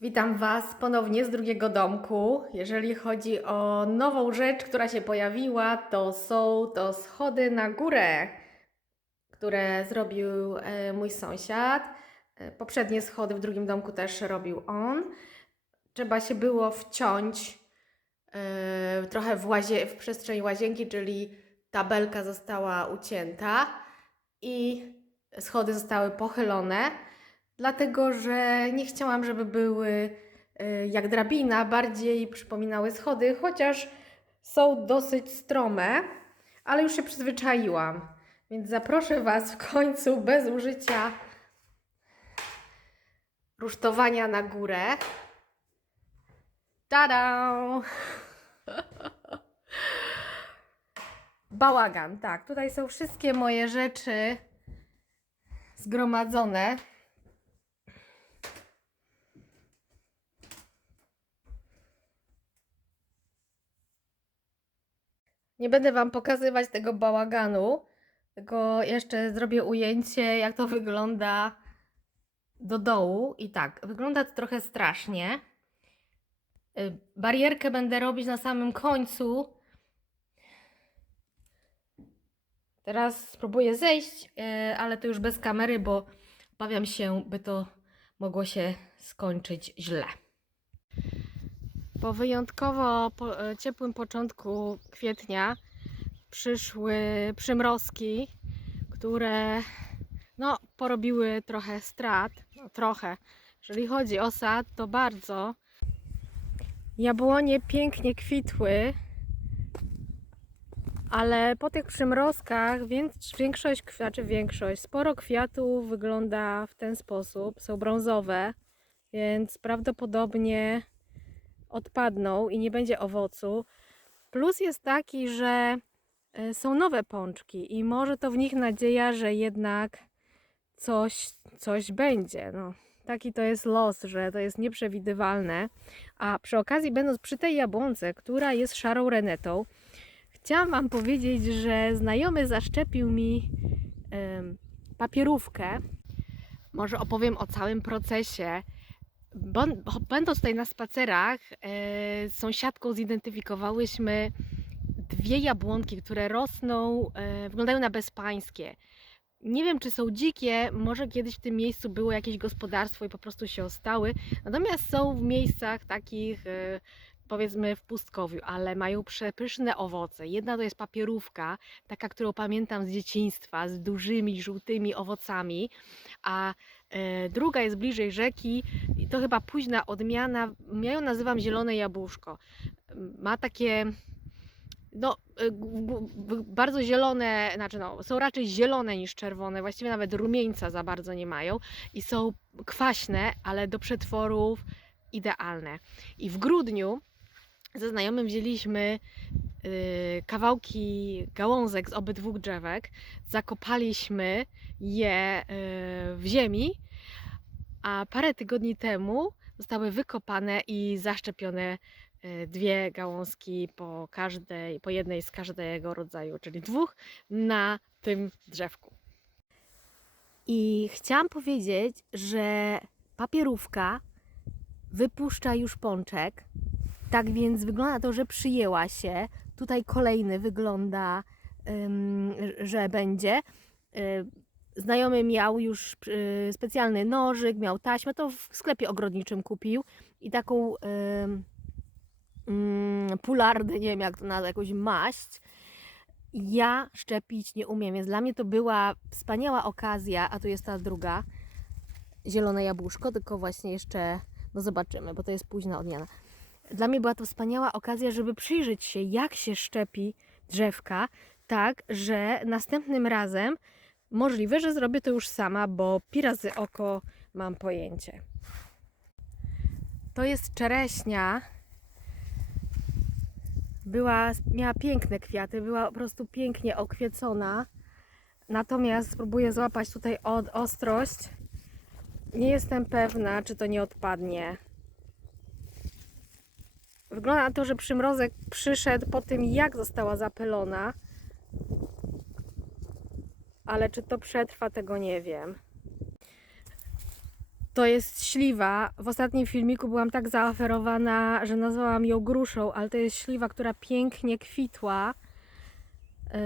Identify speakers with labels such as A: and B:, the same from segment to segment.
A: Witam Was ponownie z drugiego domku. Jeżeli chodzi o nową rzecz, która się pojawiła, to są to schody na górę, które zrobił e, mój sąsiad. E, Poprzednie schody w drugim domku też robił on. Trzeba się było wciąć e, trochę w, łazie- w przestrzeń łazienki, czyli tabelka została ucięta i schody zostały pochylone dlatego że nie chciałam, żeby były y, jak drabina, bardziej przypominały schody, chociaż są dosyć strome, ale już się przyzwyczaiłam. Więc zaproszę Was w końcu bez użycia rusztowania na górę. Tada! Bałagan, tak. Tutaj są wszystkie moje rzeczy zgromadzone. Nie będę Wam pokazywać tego bałaganu, tylko jeszcze zrobię ujęcie, jak to wygląda do dołu. I tak, wygląda to trochę strasznie. Y, Barierkę będę robić na samym końcu. Teraz spróbuję zejść, y, ale to już bez kamery, bo obawiam się, by to mogło się skończyć źle. Po wyjątkowo po, e, ciepłym początku kwietnia przyszły przymrozki, które no, porobiły trochę strat. No, trochę. Jeżeli chodzi o sad, to bardzo. Jabłonie pięknie kwitły, ale po tych przymrozkach większość, znaczy większość, sporo kwiatów wygląda w ten sposób. Są brązowe, więc prawdopodobnie odpadną i nie będzie owocu. Plus jest taki, że e, są nowe pączki i może to w nich nadzieja, że jednak coś, coś będzie. No, taki to jest los, że to jest nieprzewidywalne. A przy okazji, będąc przy tej jabłonce, która jest szarą renetą, chciałam Wam powiedzieć, że znajomy zaszczepił mi em, papierówkę. Może opowiem o całym procesie. Będąc tutaj na spacerach, e, z sąsiadką zidentyfikowałyśmy dwie jabłonki, które rosną, e, wyglądają na bezpańskie. Nie wiem, czy są dzikie, może kiedyś w tym miejscu było jakieś gospodarstwo i po prostu się ostały. Natomiast są w miejscach takich, e, powiedzmy, w pustkowiu, ale mają przepyszne owoce. Jedna to jest papierówka, taka, którą pamiętam z dzieciństwa, z dużymi, żółtymi owocami, a e, druga jest bliżej rzeki to chyba późna odmiana. Ja ją nazywam zielone jabłuszko. Ma takie no, gu- bardzo zielone, znaczy no, są raczej zielone niż czerwone, właściwie nawet rumieńca za bardzo nie mają i są kwaśne, ale do przetworów idealne. I w grudniu ze znajomym wzięliśmy y, kawałki gałązek z obydwu drzewek, zakopaliśmy je y, w ziemi, a parę tygodni temu zostały wykopane i zaszczepione e, dwie gałązki po każdej, po jednej z każdego rodzaju, czyli dwóch na tym drzewku. I chciałam powiedzieć, że papierówka wypuszcza już pączek, tak więc wygląda to, że przyjęła się. Tutaj kolejny wygląda, że będzie. Y, Znajomy miał już y, specjalny nożyk, miał taśmę, to w sklepie ogrodniczym kupił i taką mm, pulardę, nie wiem jak to nazwać, jakąś maść. Ja szczepić nie umiem, więc dla mnie to była wspaniała okazja, a tu jest ta druga, zielone jabłuszko, tylko właśnie jeszcze, no zobaczymy, bo to jest późna odmiana. Dla mnie była to wspaniała okazja, żeby przyjrzeć się, jak się szczepi drzewka, tak, że następnym razem Możliwe, że zrobię to już sama, bo pi razy oko mam pojęcie. To jest czereśnia. Była, miała piękne kwiaty, była po prostu pięknie okwiecona. Natomiast spróbuję złapać tutaj od ostrość. Nie jestem pewna, czy to nie odpadnie. Wygląda na to, że przymrozek przyszedł po tym, jak została zapylona ale czy to przetrwa, tego nie wiem. To jest śliwa. W ostatnim filmiku byłam tak zaoferowana, że nazwałam ją gruszą, ale to jest śliwa, która pięknie kwitła. Yy,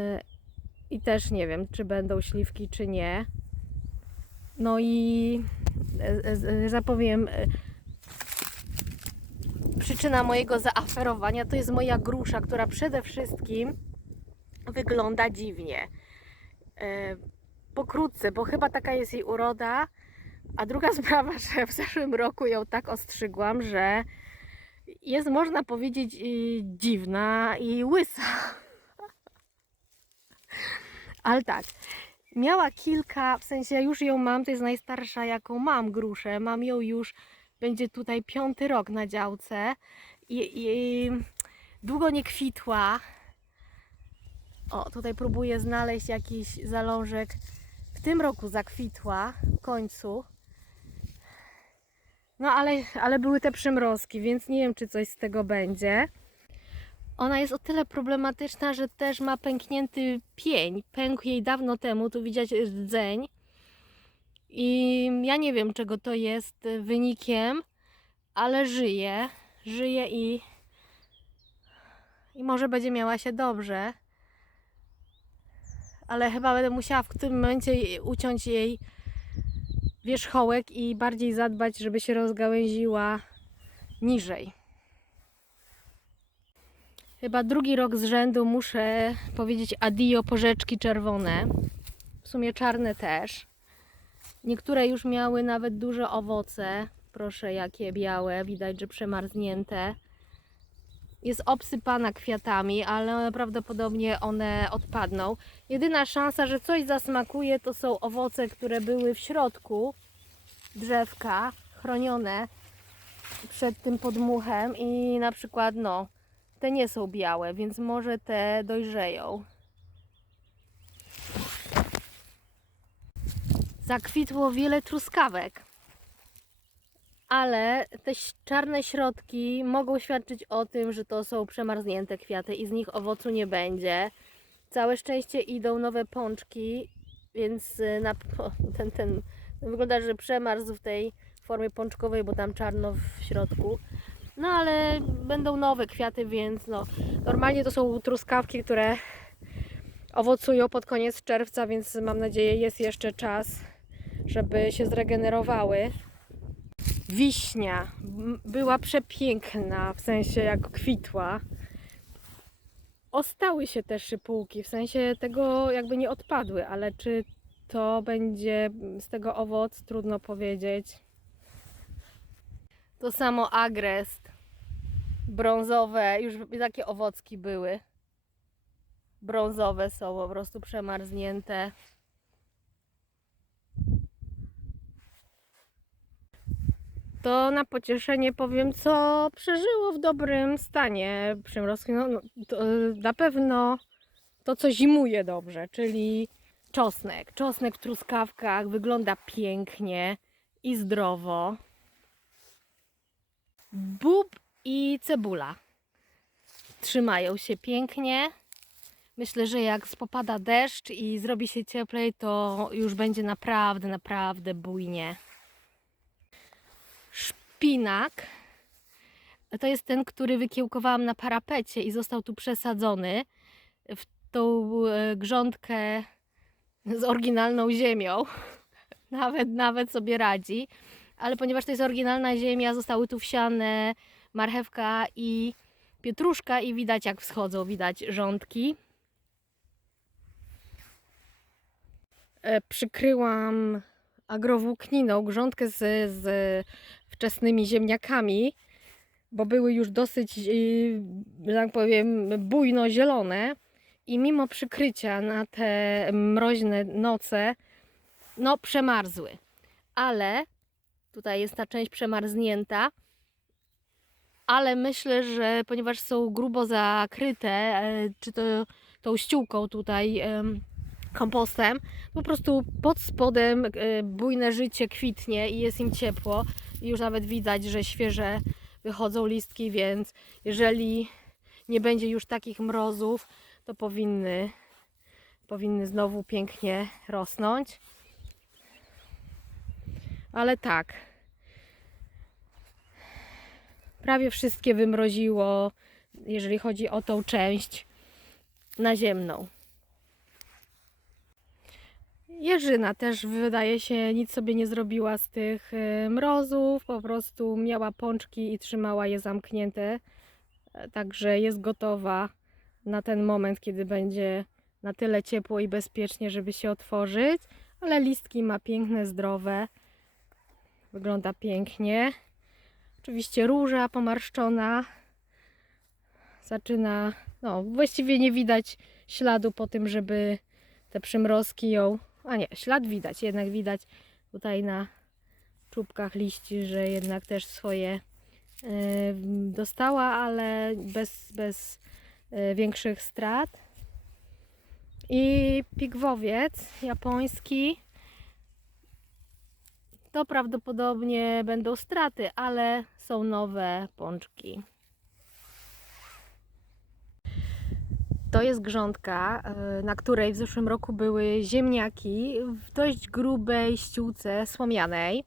A: I też nie wiem, czy będą śliwki, czy nie. No i, e, e, że tak powiem, e, przyczyna mojego zaaferowania to jest moja grusza, która przede wszystkim wygląda dziwnie. E, Pokrótce, bo chyba taka jest jej uroda. A druga sprawa, że w zeszłym roku ją tak ostrzygłam, że jest można powiedzieć dziwna i łysa. Ale tak, miała kilka, w sensie już ją mam, to jest najstarsza jaką mam gruszę. Mam ją już, będzie tutaj piąty rok na działce i, i długo nie kwitła. O, tutaj próbuję znaleźć jakiś zalążek. W tym roku zakwitła w końcu. No ale, ale były te przymrozki, więc nie wiem, czy coś z tego będzie. Ona jest o tyle problematyczna, że też ma pęknięty pień. Pękł jej dawno temu, tu widać rdzeń. I ja nie wiem, czego to jest wynikiem, ale żyje. Żyje i, i może będzie miała się dobrze. Ale chyba będę musiała w tym momencie uciąć jej wierzchołek i bardziej zadbać, żeby się rozgałęziła niżej. Chyba drugi rok z rzędu muszę powiedzieć adio porzeczki czerwone. W sumie czarne też. Niektóre już miały nawet duże owoce. Proszę, jakie białe, widać, że przemarznięte. Jest obsypana kwiatami, ale prawdopodobnie one odpadną. Jedyna szansa, że coś zasmakuje, to są owoce, które były w środku drzewka, chronione przed tym podmuchem i na przykład, no, te nie są białe, więc może te dojrzeją. Zakwitło wiele truskawek, ale te czarne środki mogą świadczyć o tym, że to są przemarznięte kwiaty i z nich owocu nie będzie. Całe szczęście idą nowe pączki, więc y, na, ten, ten wygląda, że przemarzł w tej formie pączkowej, bo tam czarno w środku. No ale będą nowe kwiaty, więc no normalnie to są truskawki, które owocują pod koniec czerwca, więc mam nadzieję jest jeszcze czas, żeby się zregenerowały. Wiśnia była przepiękna, w sensie jak kwitła. Ostały się te szypułki, w sensie tego jakby nie odpadły, ale czy to będzie z tego owoc, trudno powiedzieć. To samo agrest. Brązowe, już takie owocki były. Brązowe są po prostu przemarznięte. To na pocieszenie powiem, co przeżyło w dobrym stanie przymrozki. No, no, to, y, na pewno to, co zimuje dobrze, czyli czosnek. Czosnek w truskawkach wygląda pięknie i zdrowo. Bób i cebula trzymają się pięknie. Myślę, że jak spopada deszcz i zrobi się cieplej, to już będzie naprawdę, naprawdę bujnie. Szpinak to jest ten, który wykiełkowałam na parapecie i został tu przesadzony w tą e, grządkę z oryginalną ziemią. Nawet, nawet sobie radzi. Ale ponieważ to jest oryginalna ziemia, zostały tu wsiane marchewka i pietruszka i widać jak wschodzą, widać rządki. E, Przykryłam agrowłókniną grządkę z, z wczesnymi ziemniakami, bo były już dosyć, y, że tak powiem, bujno zielone i mimo przykrycia na te mroźne noce, no przemarzły. Ale tutaj jest ta część przemarznięta, ale myślę, że ponieważ są grubo zakryte, e, czy to tą ściółką tutaj, kompostem, po prostu pod spodem e, bujne życie kwitnie i jest im ciepło i już nawet widać, że świeże wychodzą listki, więc jeżeli nie będzie już takich mrozów, to powinny, powinny znowu pięknie rosnąć. Ale tak, prawie wszystkie wymroziło, jeżeli chodzi o tą część naziemną. Jeżyna też wydaje się nic sobie nie zrobiła z tych e, mrozów, po prostu miała pączki i trzymała je zamknięte, E, także jest gotowa na ten moment, kiedy będzie na tyle ciepło i bezpiecznie, żeby się otworzyć, ale listki ma piękne, zdrowe, wygląda pięknie. Oczywiście róża pomarszczona. Zaczyna, no właściwie nie widać śladu po tym, żeby te przymrozki ją a nie, ślad widać, jednak widać tutaj na czubkach liści, że jednak też swoje e, dostała, ale bez, bez e, większych strat. I pigwowiec japoński to prawdopodobnie będą straty, ale są nowe pączki. To jest grządka, y, na której w zeszłym roku były ziemniaki w dość grubej ściółce słomianej.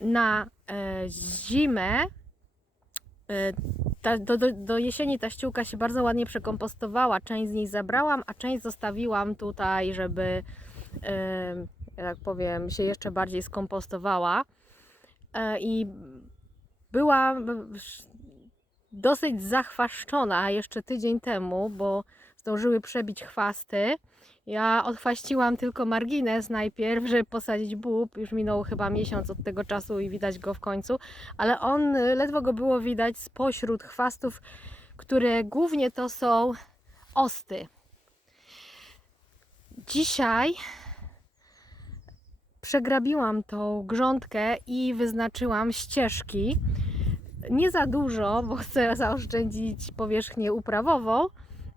A: Na e, zimę, e, ta, do, do, do jesieni ta ściółka się bardzo ładnie przekompostowała. Część z niej zabrałam, a część zostawiłam tutaj, żeby, e, jak powiem, się jeszcze bardziej skompostowała. I była dosyć zachwaszczona jeszcze tydzień temu, bo zdążyły przebić chwasty. Ja odchwaściłam tylko margines najpierw, żeby posadzić bób. Już minął chyba miesiąc od tego czasu i widać go w końcu, ale on ledwo go było widać spośród chwastów, które głównie to są osty. Dzisiaj przegrabiłam tą grządkę i wyznaczyłam ścieżki nie za dużo, bo chcę zaoszczędzić powierzchnię uprawową,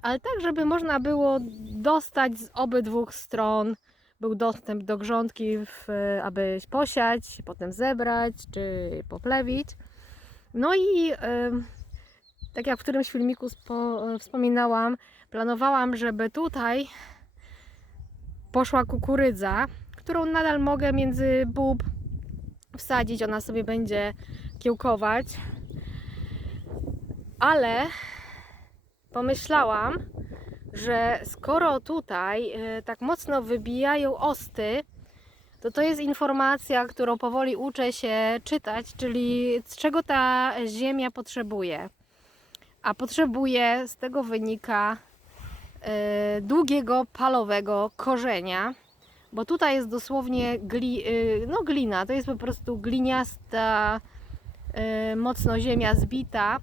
A: ale tak, żeby można było dostać z obydwu stron, był dostęp do grządki, w, aby posiać, potem zebrać czy poplewić. No i tak jak w którymś filmiku spo, wspominałam, planowałam, żeby tutaj poszła kukurydza, którą nadal mogę między bób wsadzić. Ona sobie będzie kiełkować ale pomyślałam, że skoro tutaj y, tak mocno wybijają osty, to to jest informacja, którą powoli uczę się czytać, czyli z czego ta ziemia potrzebuje. A potrzebuje, z tego wynika, y, długiego palowego korzenia, bo tutaj jest dosłownie gli, y, no glina, to jest po prostu gliniasta, mocno ziemia zbita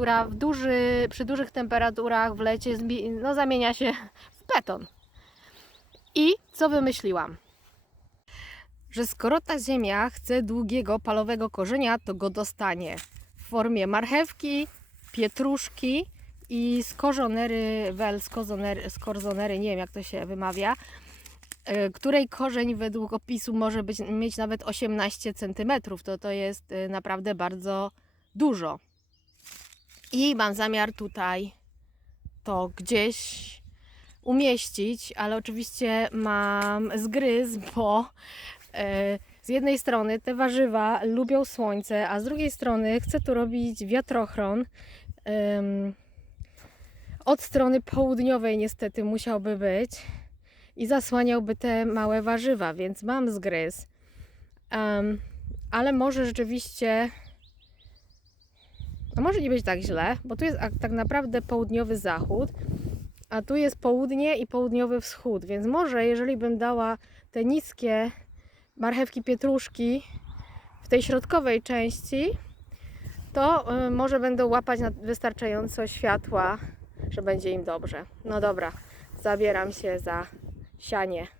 A: która w duży, przy dużych temperaturach w lecie no, zamienia się w beton. I co wymyśliłam? Że skoro ta ziemia chce długiego palowego korzenia, to go dostanie w formie marchewki, pietruszki i skorzonery, wel, skorzonery, nie wiem jak to się wymawia, e, której korzeń według opisu może być, mieć nawet 18 cm. To, to jest e, naprawdę bardzo dużo. I mam zamiar tutaj to gdzieś umieścić, ale oczywiście mam zgryz, bo e, z jednej strony te warzywa lubią słońce, a z drugiej strony chcę tu robić wiatrochron. Od strony południowej niestety musiałby być i zasłaniałby te małe warzywa, więc mam zgryz. ale może rzeczywiście a może nie być tak źle, bo tu jest tak naprawdę południowy zachód, a tu jest południe i południowy wschód, więc może jeżeli bym dała te niskie marchewki pietruszki w tej środkowej części, to y, może będą łapać wystarczająco światła, że będzie im dobrze. No dobra, zabieram się za sianie.